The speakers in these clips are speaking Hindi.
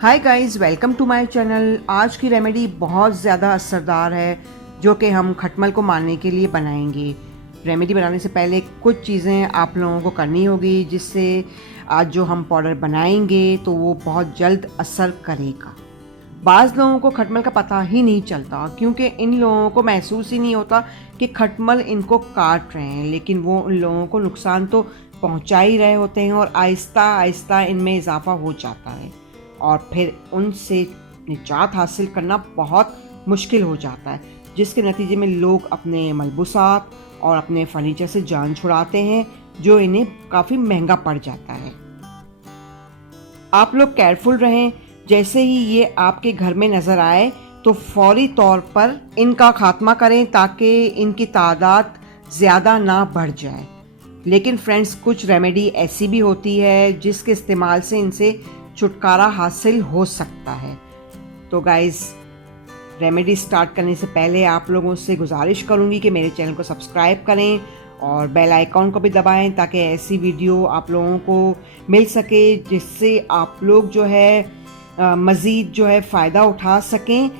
Hi guys, welcome to my channel. आज की रेमेडी बहुत ज़्यादा असरदार है जो कि हम खटमल को मारने के लिए बनाएंगे। रेमेडी बनाने से पहले कुछ चीज़ें आप लोगों को करनी होगी जिससे आज जो हम पाउडर बनाएंगे तो वो बहुत जल्द असर करेगा। बाज़ लोगों को खटमल का पता ही नहीं चलता क्योंकि इन लोगों को महसूस ही नहीं होता कि खटमल इनको काट रहे हैं, लेकिन वो उन लोगों को नुकसान तो पहुंचा ही रहे होते हैं और आहिस्ता आहिस्ता इनमें इजाफा हो जाता है और फिर उनसे निजात हासिल करना बहुत मुश्किल हो जाता है, जिसके नतीजे में लोग अपने मलबूसात और अपने फर्नीचर से जान छुड़ाते हैं जो इन्हें काफ़ी महंगा पड़ जाता है। आप लोग केयरफुल रहें। जैसे ही ये आपके घर में नज़र आए तो फौरी तौर पर इनका खात्मा करें ताकि इनकी तादाद ज़्यादा ना बढ़ जाए। लेकिन फ्रेंड्स, कुछ रेमेडी ऐसी भी होती है जिसके इस्तेमाल से इनसे छुटकारा हासिल हो सकता है। तो गाइज़, रेमेडी स्टार्ट करने से पहले आप लोगों से गुजारिश करूंगी कि मेरे चैनल को सब्सक्राइब करें और बेल आइकॉन को भी दबाएं ताकि ऐसी वीडियो आप लोगों को मिल सके जिससे आप लोग जो है मज़ीद जो है फ़ायदा उठा सकें।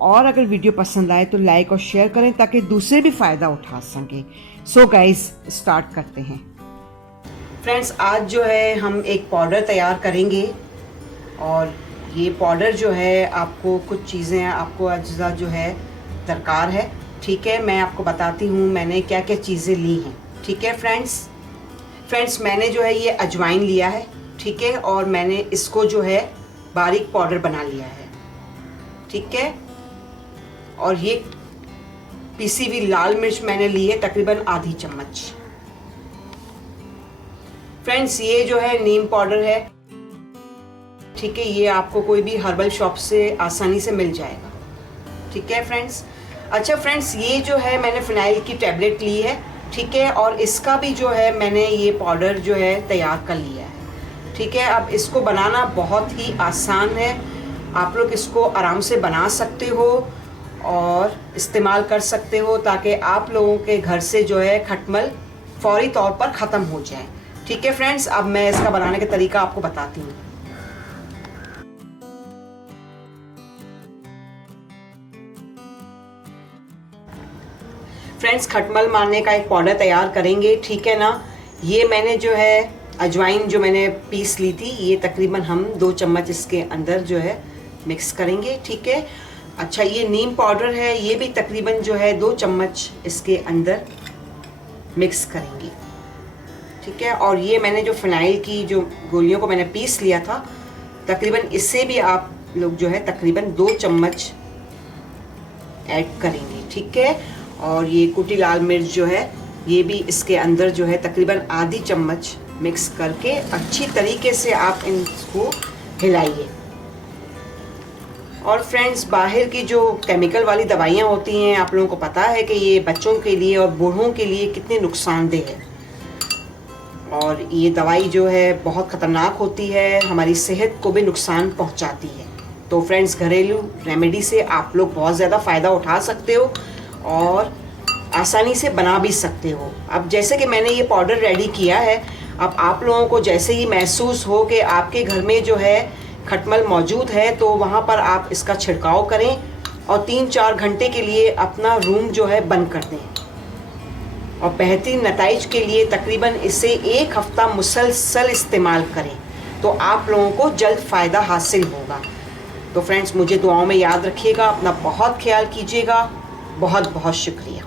और अगर वीडियो पसंद आए तो लाइक और शेयर करें ताकि दूसरे भी फ़ायदा उठा सकें। सो गाइज़, स्टार्ट करते हैं। फ्रेंड्स, आज जो है हम एक पाउडर तैयार करेंगे और ये पाउडर जो है आपको कुछ चीज़ें आपको अज्जा जो है दरकार है। ठीक है, मैं आपको बताती हूँ मैंने क्या क्या चीज़ें ली हैं। ठीक है फ्रेंड्स, मैंने जो है ये अजवाइन लिया है। ठीक है, और मैंने इसको जो है बारीक पाउडर बना लिया है। ठीक है, और ये पिसी हुई लाल मिर्च मैंने ली है तकरीबन आधी चम्मच। फ्रेंड्स, ये जो है नीम पाउडर है। ठीक है, ये आपको कोई भी हर्बल शॉप से आसानी से मिल जाएगा। ठीक है फ्रेंड्स। अच्छा फ्रेंड्स, ये जो है मैंने फिनाइल की टैबलेट ली है। ठीक है, और इसका भी जो है मैंने ये पाउडर जो है तैयार कर लिया है। ठीक है, अब इसको बनाना बहुत ही आसान है। आप लोग इसको आराम से बना सकते हो और इस्तेमाल कर सकते हो ताकि आप लोगों के घर से जो है खटमल फौरी तौर पर ख़त्म हो जाए। ठीक है फ्रेंड्स, अब मैं इसका बनाने का तरीका आपको बताती हूँ। फ्रेंड्स, खटमल मारने का एक पाउडर तैयार करेंगे। ठीक है ना। ये मैंने जो है अजवाइन जो मैंने पीस ली थी, ये तकरीबन हम 2 चम्मच इसके अंदर जो है मिक्स करेंगे। ठीक है। अच्छा, ये नीम पाउडर है, ये भी तकरीबन जो है 2 चम्मच इसके अंदर मिक्स करेंगे। ठीक है, और ये मैंने जो फिनाइल की जो गोलियों को मैंने पीस लिया था, तकरीबन इससे भी आप लोग जो है तकरीबन 2 चम्मच ऐड करेंगे। ठीक है, और ये कुटी लाल मिर्च जो है ये भी इसके अंदर जो है तकरीबन आधी चम्मच मिक्स करके अच्छी तरीके से आप इनको हिलाइए। और फ्रेंड्स, बाहर की जो केमिकल वाली दवाइयाँ होती हैं, आप लोगों को पता है कि ये बच्चों के लिए और बूढ़ों के लिए कितनी नुकसानदेह है और ये दवाई जो है बहुत ख़तरनाक होती है, हमारी सेहत को भी नुकसान पहुंचाती है। तो फ्रेंड्स, घरेलू रेमेडी से आप लोग बहुत ज़्यादा फ़ायदा उठा सकते हो और आसानी से बना भी सकते हो। अब जैसे कि मैंने ये पाउडर रेडी किया है, अब आप लोगों को जैसे ही महसूस हो कि आपके घर में जो है खटमल मौजूद है तो वहाँ पर आप इसका छिड़काव करें और 3-4 घंटे के लिए अपना रूम जो है बंद कर दें और बेहतरीन नताइज के लिए तकरीबन इसे 1 हफ्ता मुसलसल इस्तेमाल करें तो आप लोगों को जल्द फ़ायदा हासिल होगा। तो फ्रेंड्स, मुझे दुआओं में याद रखिएगा, अपना बहुत ख्याल कीजिएगा। बहुत बहुत शुक्रिया।